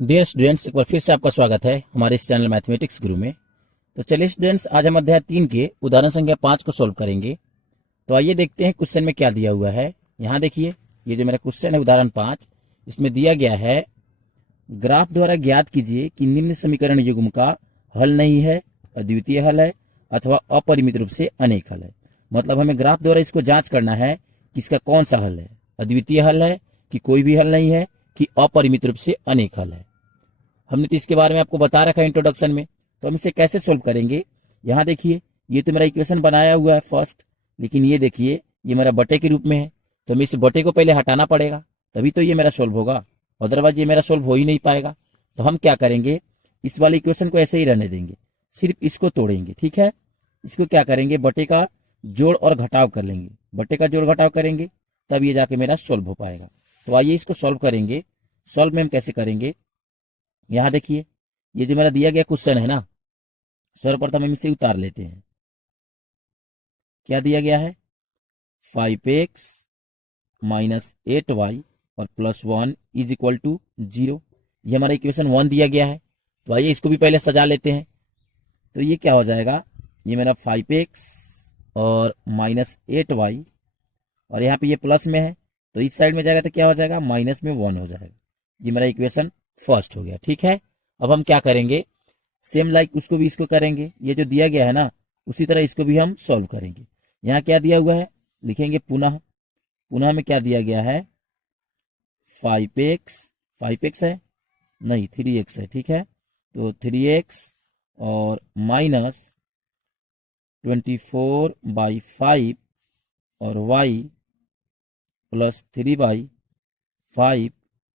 Dear students, एक बार फिर से आपका स्वागत है हमारे इस चैनल मैथमेटिक्स गुरु में। तो चलिए स्टूडेंट्स, आज हम अध्याय 3 के उदाहरण संख्या 5 को सोल्व करेंगे। तो आइए देखते हैं क्वेश्चन में क्या दिया हुआ है। यहाँ देखिए, ये जो मेरा क्वेश्चन है उदाहरण 5, इसमें दिया गया है ग्राफ द्वारा ज्ञात कीजिए कि निम्न समीकरण युग्म का हल नहीं है, अद्वितीय हल है अथवा अपरिमित रूप से अनेक हल है। मतलब हमें ग्राफ द्वारा इसको जांच करना है कि इसका कौन सा हल है, अद्वितीय हल है कि कोई भी हल नहीं है कि अपरिमित रूप से अनेक हल है। हमने तो इसके बारे में आपको बता रखा है इंट्रोडक्शन में। तो हम इसे कैसे सोल्व करेंगे, यहाँ देखिए, ये तो मेरा इक्वेशन बनाया हुआ है फर्स्ट, लेकिन ये देखिए ये मेरा बटे के रूप में है। तो हमें इस बटे को पहले हटाना पड़ेगा, तभी तो ये मेरा सोल्व होगा, अदरवाइज ये मेरा सोल्व हो ही नहीं पाएगा। तो हम क्या करेंगे, इस वाले इक्वेशन को ऐसे ही रहने देंगे, सिर्फ इसको तोड़ेंगे। ठीक है, इसको क्या करेंगे, बटे का जोड़ और घटाव कर लेंगे, बटे का जोड़ घटाव करेंगे, तब ये जाके मेरा सोल्व हो पाएगा। तो आइए इसको सोल्व करेंगे। सोल्व में हम कैसे करेंगे, यहाँ देखिए, ये जो मेरा दिया गया क्वेश्चन है ना, सर्वप्रथम हम इसे उतार लेते हैं। क्या दिया गया है, 5x माइनस 8y और प्लस 1 इज इक्वल टू 0। ये हमारा इक्वेशन 1 दिया गया है। तो आइए इसको भी पहले सजा लेते हैं। तो ये क्या हो जाएगा, ये मेरा 5x और माइनस 8y, और यहाँ पे ये प्लस में है तो इस साइड में जाएगा तो क्या हो जाएगा, माइनस में 1 हो जाएगा। ये मेरा इक्वेशन फर्स्ट हो गया। ठीक है, अब हम क्या करेंगे, सेम लाइक उसको भी इसको करेंगे। ये जो दिया गया है ना, उसी तरह इसको भी हम सॉल्व करेंगे। यहाँ क्या दिया हुआ है, लिखेंगे पुनः। पुनः में क्या दिया गया है, 5x है नहीं 3x है। ठीक है, तो 3x और माइनस 24/5 और y plus 3/5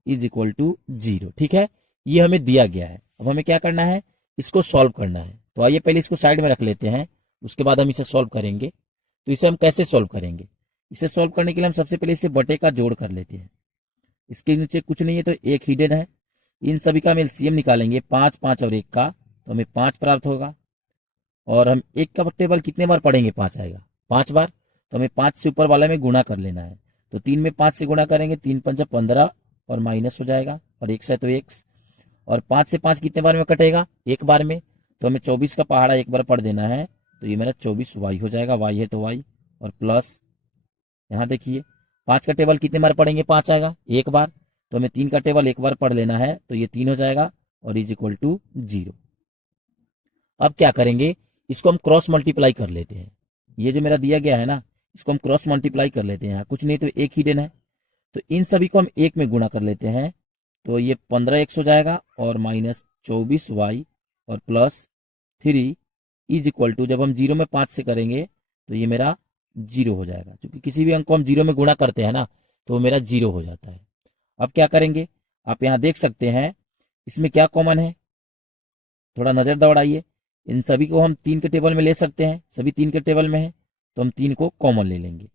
is equal to 0। ठीक है, ये हमें दिया गया है। अब हमें क्या करना है, इसको सॉल्व करना है। तो आइए पहले इसको साइड में रख लेते हैं, उसके बाद हम इसे सॉल्व करेंगे। तो इसे हम कैसे सॉल्व करेंगे, इसे सॉल्व करने के लिए हम सबसे पहले इसे बटे का जोड़ कर लेते हैं। इसके नीचे कुछ नहीं है तो एक हिडन है। इन सभी का हम एलसीएम निकालेंगे, 5 5 और 1 का, तो हमें 5 प्राप्त होगा। और हम 1 का टेबल कितने बार पढ़ेंगे, 5 आएगा 5 बार, तो हमें 5 से ऊपर वाले में गुणा कर लेना है। तो 3 में 5 से गुणा करेंगे, 3 5 15 और माइनस हो जाएगा, और 1 से तो 1, और 5 से 5 कितने बार में कटेगा, एक बार में, तो हमें 24 का पहाड़ा एक बार पढ़ देना है। तो ये मेरा 24y हो जाएगा, y है तो y, और प्लस यहाँ देखिए 5 का टेबल कितने बार पढ़ेंगे, 5 आएगा एक बार, तो हमें 3 का टेबल एक बार पढ़ लेना है, तो ये 3 हो जाएगा, और इज इक्वल टू 0। अब क्या करेंगे, इसको हम क्रॉस मल्टीप्लाई कर लेते हैं। ये जो मेरा दिया गया है ना, इसको हम क्रॉस मल्टीप्लाई कर लेते हैं। यहाँ कुछ नहीं तो एक हिडन है, तो इन सभी को हम एक में गुणा कर लेते हैं। तो ये 15x हो जाएगा, और माइनस 24y और प्लस 3 इज इक्वल टू, जब हम 0 में 5 से करेंगे तो ये मेरा 0 हो जाएगा, क्योंकि किसी भी अंक को हम 0 में गुणा करते हैं ना, तो वो मेरा 0 हो जाता है। अब क्या करेंगे, आप यहाँ देख सकते हैं इसमें क्या कॉमन है, थोड़ा नजर दौड़ाइए। इन सभी को हम 3 के टेबल में ले सकते हैं, सभी 3 के टेबल में है, तो हम 3 को कॉमन ले लेंगे।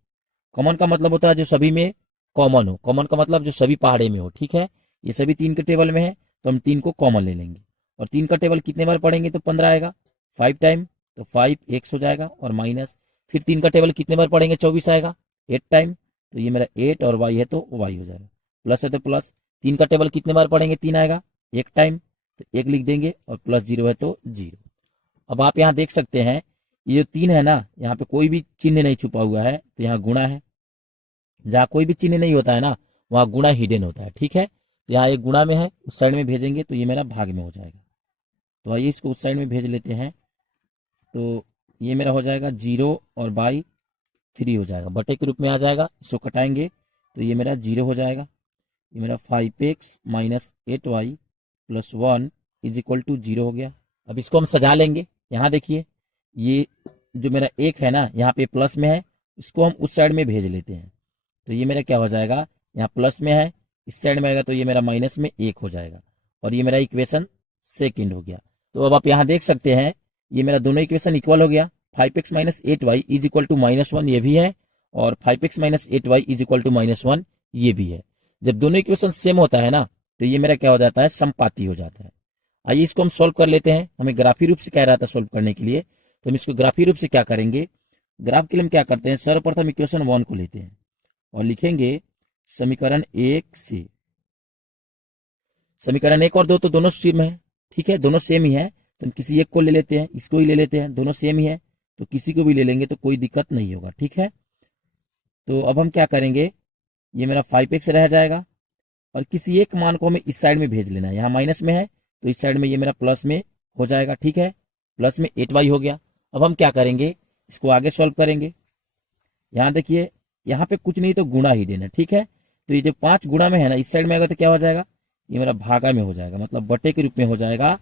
कॉमन का मतलब होता है जो सभी में कॉमन हो, कॉमन का मतलब जो सभी पहाड़े में हो। ठीक है, ये सभी 3 के टेबल में है, तो हम 3 को कॉमन ले लेंगे। और 3 का टेबल कितने बार पढ़ेंगे तो 15 आएगा, 5 टाइम, तो 5x हो जाएगा, और माइनस फिर 3 का टेबल कितने बार पढ़ेंगे, 24 आएगा 8 टाइम, तो ये मेरा 8, और y है तो y हो जाएगा, प्लस है तो प्लस, 3 का टेबल कितने बार पढ़ेंगे, 3 आएगा 1 टाइम, तो 1 लिख देंगे, और प्लस 0 है तो 0। अब आप यहाँ देख सकते हैं ये जो 3 है ना, यहाँ पे कोई भी चिन्ह नहीं छुपा हुआ है, तो यहाँ गुणा है। जहाँ कोई भी चिन्ह नहीं होता है ना, वहाँ गुणा हिडन होता है। ठीक है, तो यहाँ एक गुणा में है, उस साइड में भेजेंगे तो ये मेरा भाग में हो जाएगा। तो आइए इसको उस साइड में भेज लेते हैं। तो ये मेरा हो जाएगा 0 और बाई 3 हो जाएगा, बटे के रूप में आ जाएगा। इसको कटाएंगे तो ये मेरा 0 हो जाएगा। ये मेरा 5x minus 8y plus 1 is equal to 0 हो गया। अब इसको हम सजा लेंगे। यहाँ देखिए, ये जो मेरा 1 है ना, यहाँ पे प्लस में है, इसको हम उस साइड में भेज लेते हैं। तो ये मेरा क्या हो जाएगा, यहाँ प्लस में है, इस साइड में आएगा तो ये मेरा माइनस में 1 हो जाएगा, और ये मेरा इक्वेशन सेकेंड हो गया। तो अब आप यहाँ देख सकते हैं ये मेरा दोनों इक्वेशन इक्वल हो गया। 5x minus 8y is equal to -1 ये भी है, और 5x minus 8y is equal to -1 ये भी है। जब दोनों इक्वेशन सेम होता है ना, तो ये मेरा क्या हो जाता है, समपाती हो जाता है। आइए इसको हम सोल्व कर लेते हैं। हमें ग्राफी रूप से कह रहा था सोल्व करने के लिए, तो हम इसको ग्राफी रूप से क्या करेंगे, ग्राफ के लिए हम क्या करते हैं, सर्वप्रथम इक्वेशन 1 को लेते हैं और लिखेंगे समीकरण 1 से समीकरण 1 और 2 तो दोनों सेम है, ठीक है, दोनों सेम ही है, तो हम किसी एक को ले लेते हैं, इसको ही ले लेते हैं, दोनों सेम ही है तो किसी को भी ले लेंगे तो कोई दिक्कत नहीं होगा, ठीक है। तो अब हम क्या करेंगे, ये मेरा 5x रह जाएगा और किसी एक मान को हमें इस साइड में भेज लेना है, यहाँ माइनस में है तो इस साइड में ये मेरा प्लस में हो जाएगा, ठीक है, प्लस में 8y हो गया। अब हम क्या करेंगे, इसको आगे सॉल्व करेंगे। यहाँ देखिए, यहाँ पे कुछ नहीं तो गुणा ही देना, ठीक है, तो ये जो 5 गुणा में है ना, इस साइड में आएगा तो क्या हो जाएगा, ये मेरा भागा में हो जाएगा, मतलब बटे के रूप में हो जाएगा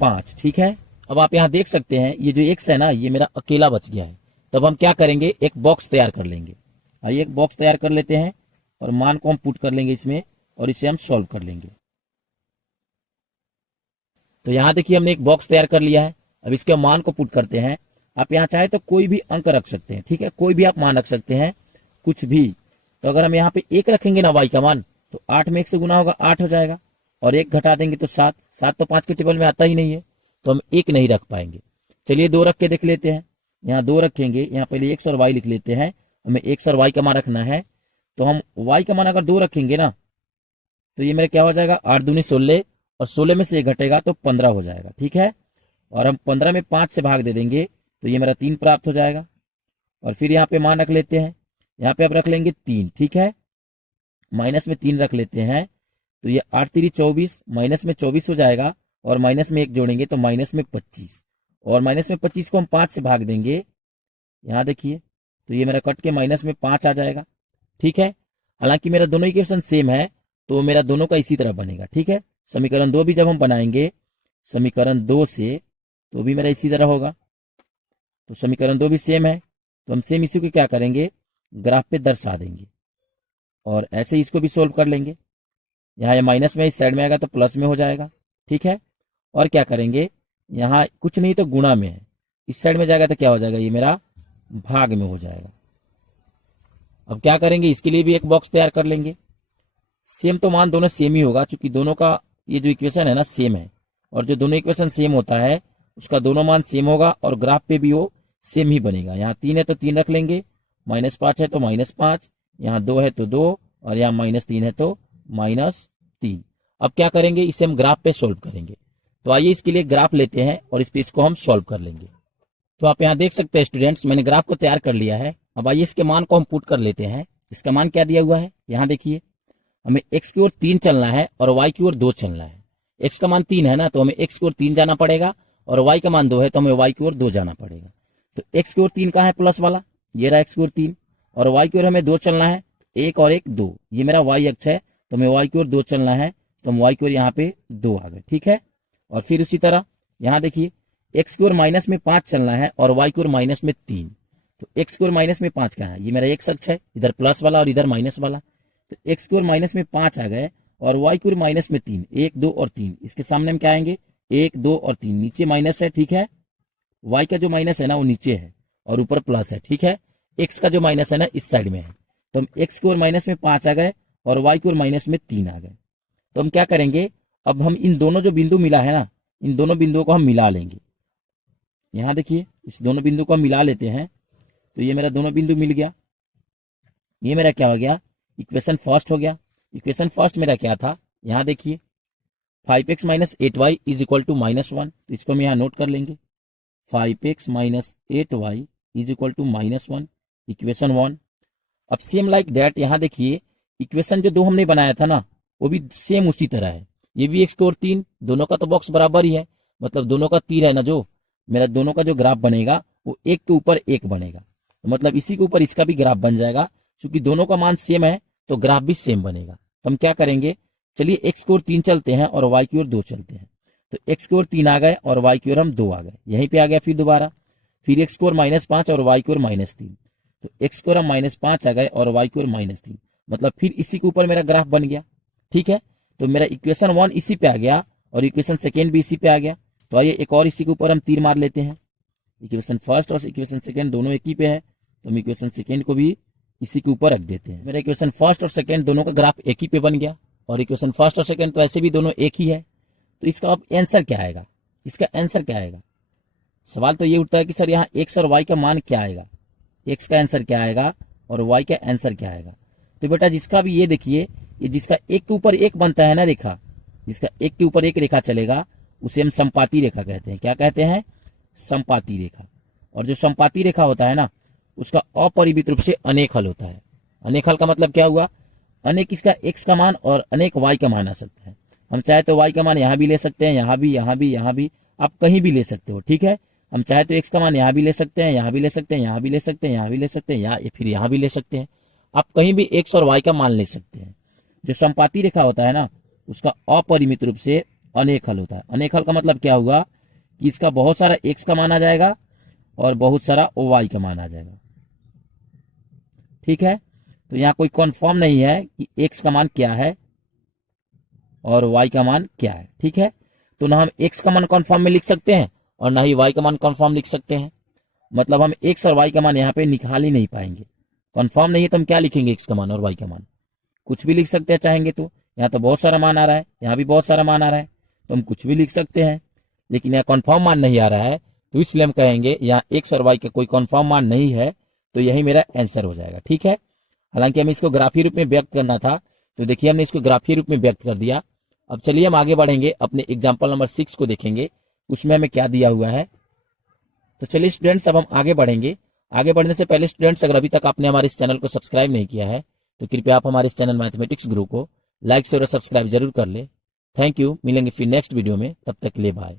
5, ठीक है। अब आप यहाँ देख सकते हैं ये जो x है ना, ये मेरा अकेला बच गया है, तब हम क्या करेंगे, एक बॉक्स तैयार कर लेंगे। आइए एक बॉक्स तैयार कर लेते हैं और मान को हम पुट कर लेंगे इसमें और इसे हम सॉल्व कर लेंगे। तो यहाँ देखिए हमने एक बॉक्स तैयार कर लिया है, अब इसके मान को पुट करते हैं। आप यहाँ चाहे तो कोई भी अंक रख सकते हैं, ठीक है, कोई भी आप मान रख सकते हैं, कुछ भी। तो अगर हम यहाँ पे 1 रखेंगे ना y का मान, तो 8 में 1 से गुना होगा 8 हो जाएगा, और 1 घटा देंगे तो 7, 7 तो 5 के टेबल में आता ही नहीं है, तो हम 1 नहीं रख पाएंगे। चलिए 2 रख के देख लेते हैं, यहाँ 2 रखेंगे, यहाँ पहले x और y लिख लेते हैं, हमें x और y का मान रखना है, तो हम y का मान अगर 2 रखेंगे ना, तो ये मेरा क्या हो जाएगा, 8 दूनी 16, और 16 में से 1 घटेगा तो 15 हो जाएगा, ठीक है। और हम 15 में 5 से भाग दे देंगे तो ये मेरा 3 प्राप्त हो जाएगा। और फिर यहाँ पे मान रख लेते हैं, यहाँ पे आप रख लेंगे 3, ठीक है, माइनस में 3 रख लेते हैं, तो ये 8 3 24, माइनस में 24 हो जाएगा, और माइनस में 1 जोड़ेंगे तो माइनस में 25, और माइनस में 25 को हम 5 से भाग देंगे, यहाँ देखिए, तो ये मेरा कट के माइनस में 5 आ जाएगा, ठीक है। हालांकि मेरा दोनों इक्वेशन सेम है तो मेरा दोनों का इसी तरह बनेगा, ठीक है। समीकरण 2 भी जब हम बनाएंगे समीकरण 2 से, तो भी मेरा इसी तरह होगा। तो समीकरण 2 भी सेम है, तो हम सेम इसी को क्या करेंगे, ग्राफ पे दर्शा देंगे, और ऐसे ही इसको भी सोल्व कर लेंगे। यहाँ ये माइनस में इस साइड में आएगा तो प्लस में हो जाएगा, ठीक है। और क्या करेंगे, यहाँ कुछ नहीं तो गुणा में है, इस साइड में जाएगा तो क्या हो जाएगा, ये मेरा भाग में हो जाएगा। अब क्या करेंगे, इसके लिए भी एक बॉक्स तैयार कर लेंगे। सेम तो मान दोनों सेम ही होगा, क्योंकि दोनों का ये जो इक्वेशन है ना सेम है, और जो दोनों इक्वेशन सेम होता है उसका दोनों मान सेम होगा, और ग्राफ पे भी वो सेम ही बनेगा। यहाँ 3 है तो 3 रख लेंगे, -5 है तो -5, यहाँ 2 है तो 2, और यहाँ -3 है तो -3। अब क्या करेंगे, इसे हम ग्राफ पे सोल्व करेंगे। तो आइए इसके लिए ग्राफ लेते हैं और इस पे इसको हम सोल्व कर लेंगे। तो आप यहाँ देख सकते हैं स्टूडेंट्स, मैंने ग्राफ को तैयार कर लिया है। अब आइए इसके मान को हम पुट कर लेते हैं। इसका मान क्या दिया हुआ है, यहाँ देखिए, हमें x की ओर 3 चलना है और y की ओर 2 चलना है। x का मान 3 है ना, तो हमें x की ओर 3 जाना पड़ेगा, और y का मान 2 है तो हमें y की ओर 2 जाना पड़ेगा। तो x की ओर 3 कहाँ है, प्लस वाला, ये रहा x की ओर 3, और y की ओर हमें 2 चलना है, 1 और 1 2, ये मेरा y अक्ष है, तो हमें y की ओर 2 चलना है, तो हम y की ओर यहाँ पे 2 आ गए, ठीक है। और फिर उसी तरह यहाँ देखिए, x की ओर माइनस में 5 चलना है और y की ओर माइनस में 3, तो x की ओर माइनस में 5 कहाँ है, ये मेरा x अक्ष है, इधर प्लस वाला और इधर माइनस वाला, तो x की ओर माइनस में 5 आ गए, और y की ओर माइनस में 3, 1 2 और 3, इसके सामने हम क्या आएंगे, 1 2 और 3, नीचे माइनस है, ठीक है, y का जो माइनस है ना वो नीचे है और ऊपर प्लस है, ठीक है। x का जो माइनस है ना इस साइड में है, तो हम x की ओर माइनस में 5 आ गए और y की ओर माइनस में 3 आ गए। तो हम क्या करेंगे, अब हम इन दोनों जो बिंदु मिला है ना, इन दोनों बिंदुओं को हम मिला लेंगे। यहाँ देखिए, इस दोनों बिंदु को हम मिला लेते हैं, तो ये मेरा दोनों बिंदु मिल गया। ये मेरा क्या हो गया, इक्वेशन फर्स्ट हो गया। इक्वेशन फर्स्ट मेरा क्या था, यहाँ देखिए, 5x - 8y is equal to -1, तो इसको हम यहाँ नोट कर लेंगे, 5x - 8y is equal to -1, equation 1। अब सेम लाइक डैट यहाँ देखिए, इक्वेशन जो 2 हमने बनाया था ना, वो भी सेम उसी तरह है। ये भी x की ओर 3, दोनों का तो बॉक्स बराबर ही है, मतलब दोनों का तीर है ना, जो मेरा दोनों का जो ग्राफ बनेगा वो एक के ऊपर एक बनेगा, तो मतलब इसी के ऊपर इसका भी ग्राफ बन जाएगा। क्योंकि दोनों का मान सेम है तो ग्राफ भी सेम बनेगा। तो हम क्या करेंगे, चलिए x की ओर 3 चलते हैं और y की ओर 2 चलते हैं। तो x की ओर 3 आ गए और y की ओर हम 2 आ गए, यहीं पे आ गया फिर दोबारा। फिर x की ओर -5 और y की ओर -3, तो x की ओर हम -5 आ गए और y की ओर -3, मतलब फिर इसी के ऊपर मेरा ग्राफ बन गया, ठीक है। तो मेरा इक्वेशन 1 इसी पे आ गया और इक्वेशन सेकेंड भी इसी पे आ गया। तो आइए एक और इसी के ऊपर हम तीर मार लेते हैं। इक्वेशन फर्स्ट और इक्वेशन सेकेंड दोनों एक ही पे है, तो हम इक्वेशन सेकेंड को भी इसी के ऊपर रख देते हैं। मेरा इक्वेशन फर्स्ट और सेकेंड दोनों का ग्राफ एक ही पे बन गया, और इक्वेशन फर्स्ट और सेकेंड तो ऐसे भी दोनों एक ही है। तो इसका अब आंसर क्या आएगा, इसका आंसर क्या आएगा, सवाल तो ये उठता है कि सर यहाँ x और y का मान क्या आएगा, x का आंसर क्या आएगा और y का आंसर क्या आएगा। तो बेटा जिसका भी ये देखिए, ये जिसका एक के ऊपर एक बनता है ना रेखा, जिसका एक के ऊपर एक रेखा चलेगा उसे हम समपाती रेखा कहते हैं। क्या कहते हैं? समपाती रेखा। और जो समपाती रेखा होता है ना उसका अपरिमित रूप से अनेक हल होता है। अनेक हल का मतलब क्या हुआ? अनेक इसका x का मान और अनेक y का मान आ सकता है। हम चाहे तो y का मान यहाँ भी ले सकते हैं, यहाँ भी, यहाँ भी, यहाँ भी, आप कहीं भी ले सकते हो, ठीक है। हम चाहे तो x का मान यहाँ भी ले सकते हैं, यहाँ भी ले सकते हैं, यहाँ भी ले सकते हैं, यहाँ भी ले सकते हैं, यहाँ फिर यहाँ भी ले सकते हैं। आप कहीं भी x और y का मान ले सकते हैं। जो समपाती रेखा होता है ना उसका अपरिमित रूप से अनेक हल होता है। अनेक हल का मतलब क्या हुआ कि इसका बहुत सारा x का मान आ जाएगा और बहुत सारा y का मान आ जाएगा, ठीक है। तो यहाँ कोई कन्फर्म नहीं है कि x का मान क्या है और y का मान क्या है, ठीक है। तो ना हम x का मान कन्फर्म में लिख सकते हैं और ना ही y का मान कन्फर्म लिख सकते हैं। मतलब हम x और y का मान यहाँ पे निकाल ही नहीं पाएंगे। कन्फर्म नहीं है तो हम क्या लिखेंगे? x का मान और y का मान कुछ भी लिख सकते हैं चाहेंगे तो। यहाँ तो बहुत सारा मान आ रहा है, यहाँ भी बहुत सारा मान आ रहा है, तो हम कुछ भी लिख सकते हैं। लेकिन यहाँ कन्फर्म मान नहीं आ रहा है तो इसलिए हम कहेंगे यहाँ x और y का कोई कन्फर्म मान नहीं है, तो यही मेरा आंसर हो जाएगा, ठीक है। हालांकि हमें इसको ग्राफीय रूप में व्यक्त करना था, तो देखिए हमने इसको ग्राफीय रूप में व्यक्त कर दिया। अब चलिए हम आगे बढ़ेंगे, अपने एग्जाम्पल नंबर 6 को देखेंगे, उसमें हमें क्या दिया हुआ है। तो चलिए स्टूडेंट्स अब हम आगे बढ़ेंगे। आगे बढ़ने से पहले स्टूडेंट्स अगर अभी तक आपने हमारे इस चैनल को सब्सक्राइब नहीं किया है तो कृपया आप हमारे इस चैनल मैथमेटिक्स गुरु को लाइक शेयर और सब्सक्राइब जरूर कर ले। Thank you. मिलेंगे फिर नेक्स्ट वीडियो में, तब तक के लिए बाय।